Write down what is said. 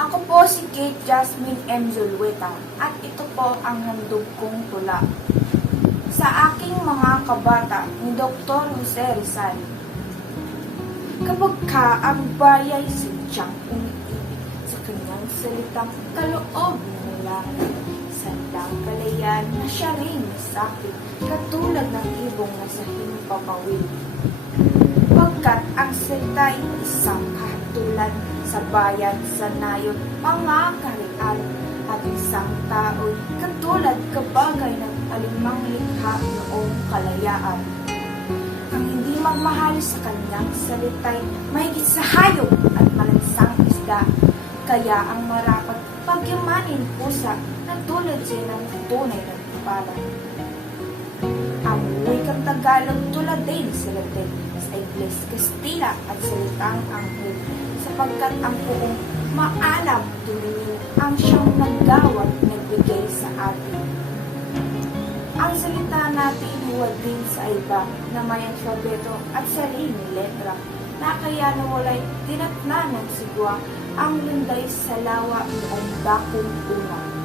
Ako po si Kate Jasmine M. Zulueta at ito po ang handog kong tula. Sa aking mga kabata ni Dr. Jose Rizal. Kapag ka ang bayay sadyang umiibig sa kanyang salitang kaloob ng langit, sandang kalayan na siya rin sakit, katulad ng ibong nasa himpapawid. Pagkat ang salita'y isang kahatulan sa bayan, sa nayon, mga kaharian, at isang tao'y katulad kabagay ng alimang likha noong kalayaan. Ang hindi magmahal sa kanyang salita'y mahigit sa hayop at malansang isda, kaya ang marapat pagyamanin pusa na tulad siya ng tunay na palad. Ang wikang Tagalog tulad din sila din sa Ingles, Kastila at salitang Anghel, sapagkat ang buong maalam tuloy ang siyang naggawat nagbigay sa atin. Ang salita natin huwag din sa iba na may alfabeto at sariling letra, na kaya nawalay dinatna ng sigwa ang lunday sa lawa noong dakong una.